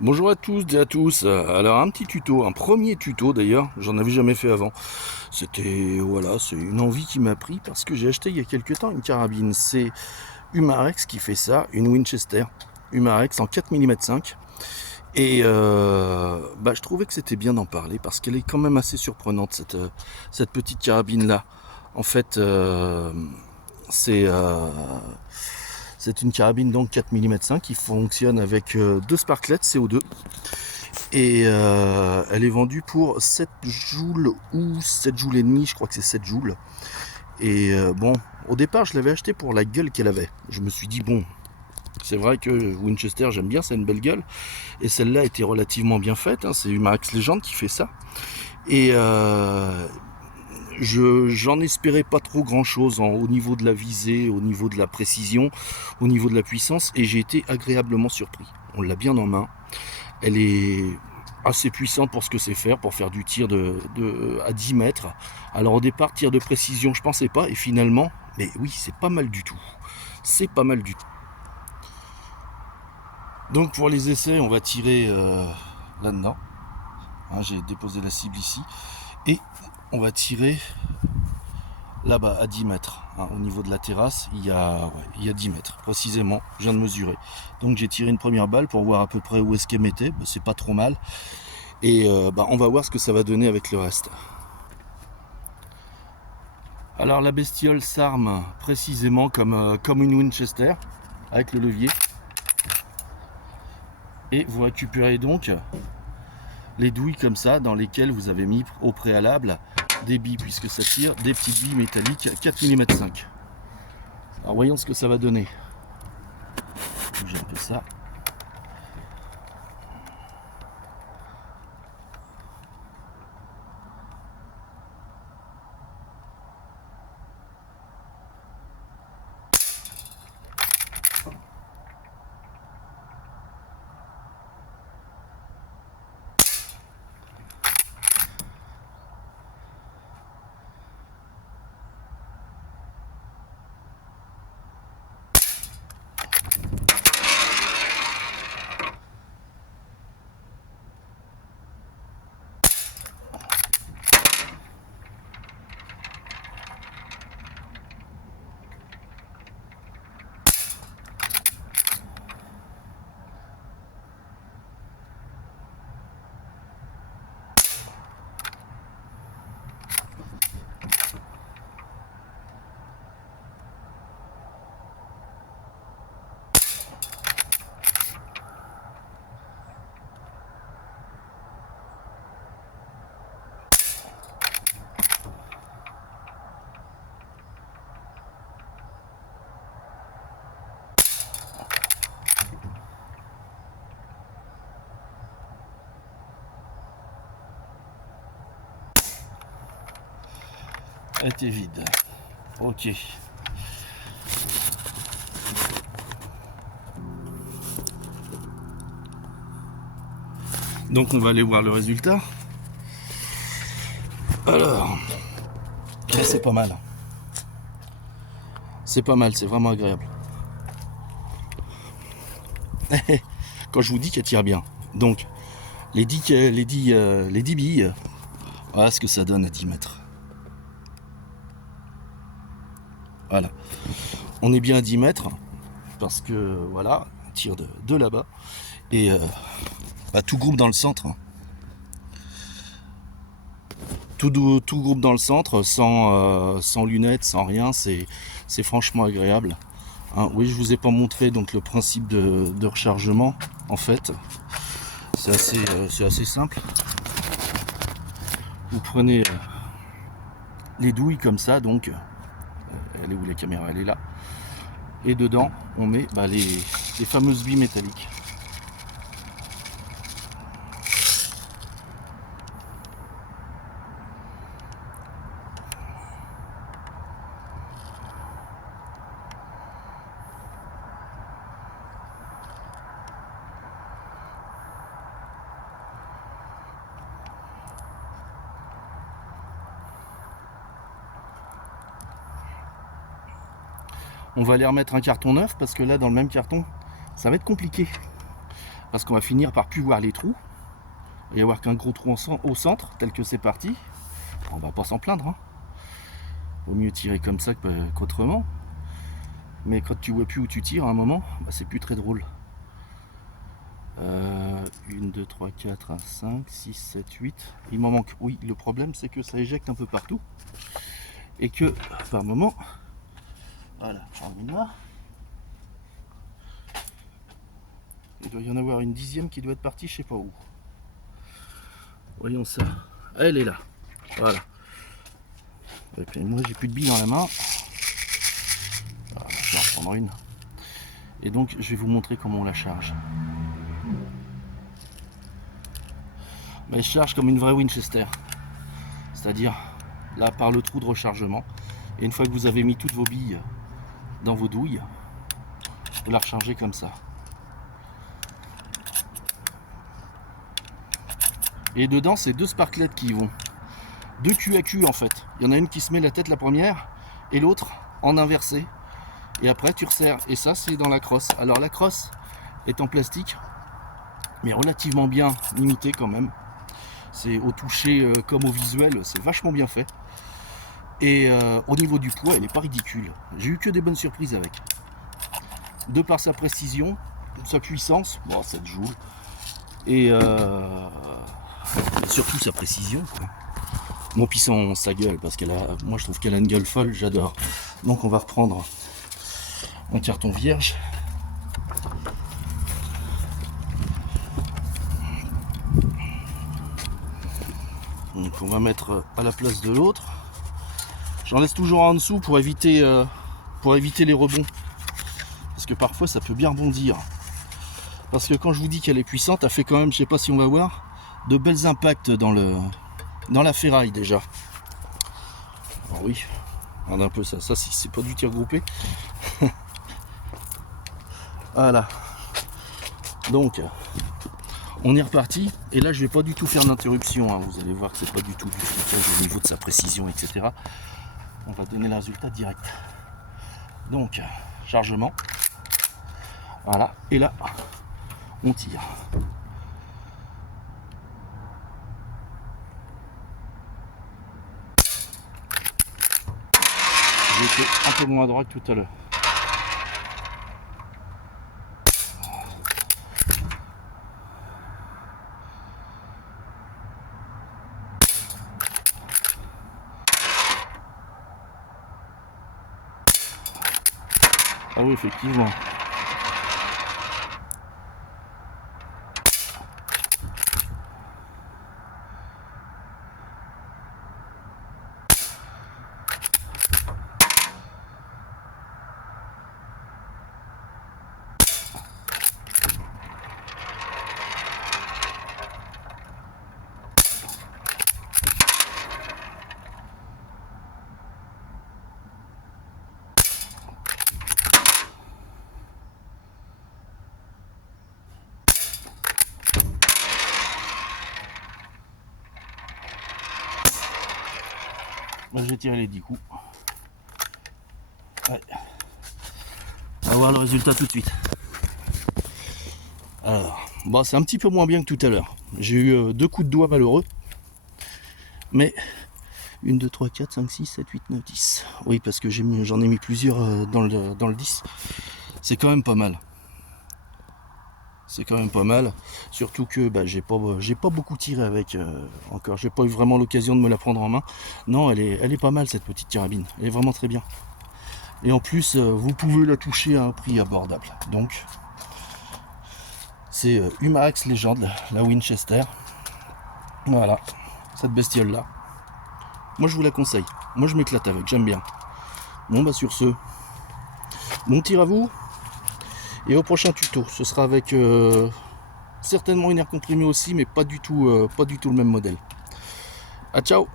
Bonjour à tous et à tous. Alors un petit tuto, un premier tuto d'ailleurs, j'en avais jamais fait avant. C'est une envie qui m'a pris parce que j'ai acheté il y a quelques temps une carabine. C'est Umarex qui fait ça, une Winchester Umarex en 4 mm 5. Et je trouvais que c'était bien d'en parler parce qu'elle est quand même assez surprenante cette petite carabine là. En fait, c'est euh, c'est une carabine donc 4 mm 5 qui fonctionne avec deux sparklets CO2. Et elle est vendue pour 7 joules ou 7 joules et demi, je crois que c'est 7 joules. Et bon, au départ, je l'avais acheté pour la gueule qu'elle avait. Je me suis dit, bon, c'est vrai que Winchester, j'aime bien, c'est une belle gueule. Et celle-là était relativement bien faite, hein, c'est Umarex Legend qui fait ça. Et j'en espérais pas trop grand-chose au niveau de la visée, au niveau de la précision, au niveau de la puissance. Et j'ai été agréablement surpris. On l'a bien en main. Elle est assez puissante pour ce que c'est faire, pour faire du tir à 10 mètres. Alors au départ, tir de précision, je pensais pas, et finalement, mais oui, c'est pas mal du tout. C'est pas mal du tout. Donc pour les essais, on va tirer là-dedans. Hein, j'ai déposé la cible ici. Et on va tirer là-bas à 10 mètres. Hein, au niveau de la terrasse, il y a 10 mètres précisément. Je viens de mesurer. Donc j'ai tiré une première balle pour voir à peu près où est-ce qu'elle mettait. C'est pas trop mal. Et on va voir ce que ça va donner avec le reste. Alors la bestiole s'arme précisément comme une Winchester avec le levier. Et vous récupérez donc les douilles comme ça dans lesquelles vous avez mis au préalable des billes, puisque ça tire des petites billes métalliques 4 mm 5. Alors voyons ce que ça va donner. J'ai un peu ça. Elle était vide. Ok. Donc on va aller voir le résultat. Alors, c'est pas mal. C'est pas mal, c'est vraiment agréable. Quand je vous dis qu'elle tire bien. Donc, les 10 billes, voilà ce que ça donne à 10 mètres. Voilà. On est bien à 10 mètres, parce que, voilà, on tire de là-bas. Et tout groupe dans le centre. Tout groupe dans le centre, sans lunettes, sans rien, c'est franchement agréable. Hein, oui, je vous ai pas montré donc le principe de rechargement, en fait. C'est assez simple. Vous prenez les douilles comme ça, donc elle est où la caméra? Elle est là. Et dedans, on met les fameuses billes métalliques. On va aller remettre un carton neuf parce que là, dans le même carton, ça va être compliqué. parce qu'on va finir par plus voir les trous. Il va y avoir qu'un gros trou au centre, tel que c'est parti. On va pas s'en plaindre, hein. Vaut mieux tirer comme ça qu'autrement. Mais quand tu vois plus où tu tires à un moment, bah, c'est plus très drôle. 1, 2, 3, 4, 5, 6, 7, 8. Il m'en manque. Oui, le problème c'est que ça éjecte un peu partout. Et que par moment, voilà, là. Il doit y en avoir une 10e qui doit être partie, je sais pas où. Voyons ça. Elle est là. Voilà. Et puis moi j'ai plus de billes dans la main. Voilà, je vais en prendre une. Et donc je vais vous montrer comment on la charge. Elle charge comme une vraie Winchester. C'est-à-dire là par le trou de rechargement. Et une fois que vous avez mis toutes vos billes dans vos douilles, vous la rechargez comme ça. Et dedans c'est 2 sparklets qui y vont. 2 QAQ en fait. Il y en a une qui se met la tête la première et l'autre en inversé. Et après tu resserres. Et ça c'est dans la crosse. Alors la crosse est en plastique, mais relativement bien limitée quand même. C'est au toucher comme au visuel, c'est vachement bien fait. Et au niveau du poids, elle n'est pas ridicule. J'ai eu que des bonnes surprises avec. De par sa précision, sa puissance, bon, 7 joules. Et surtout sa précision, quoi. Mon pisson, sa gueule, parce qu'elle a, moi je trouve qu'elle a une gueule folle, j'adore. Donc on va reprendre un carton vierge. Donc on va mettre à la place de l'autre. J'en laisse toujours en dessous pour éviter les rebonds. Parce que parfois ça peut bien rebondir. Parce que quand je vous dis qu'elle est puissante, elle fait quand même, je sais pas si on va voir, de belles impacts dans la ferraille déjà. Alors oui, regarde un peu ça. Ça c'est pas du tir groupé. Voilà. Donc on est reparti. Et là je vais pas du tout faire d'interruption, hein. Vous allez voir que c'est pas du tout du flicage au niveau de sa précision, etc. On va donner le résultat direct. Donc chargement. Voilà. Et là on tire. J'ai été un peu moins à droite tout à l'heure. Ah oui, effectivement. Moi je vais tirer les 10 coups. Ouais. On va voir le résultat tout de suite. Alors, bon, c'est un petit peu moins bien que tout à l'heure. J'ai eu 2 coups de doigt malheureux. Mais 1, 2, 3, 4, 5, 6, 7, 8, 9, 10. Oui, parce que j'en ai mis plusieurs dans le 10. C'est quand même pas mal. C'est quand même pas mal. Surtout que bah, j'ai pas beaucoup tiré avec encore. J'ai pas eu vraiment l'occasion de me la prendre en main. Non, elle est pas mal cette petite carabine. Elle est vraiment très bien. Et en plus, vous pouvez la toucher à un prix abordable. Donc, c'est Umarex Legend, la Winchester. Voilà, cette bestiole là. Moi je vous la conseille. Moi je m'éclate avec, j'aime bien. Bon bah sur ce, bon tir à vous. Et au prochain tuto, ce sera avec certainement une air comprimée aussi, mais pas du tout le même modèle. Ah ciao.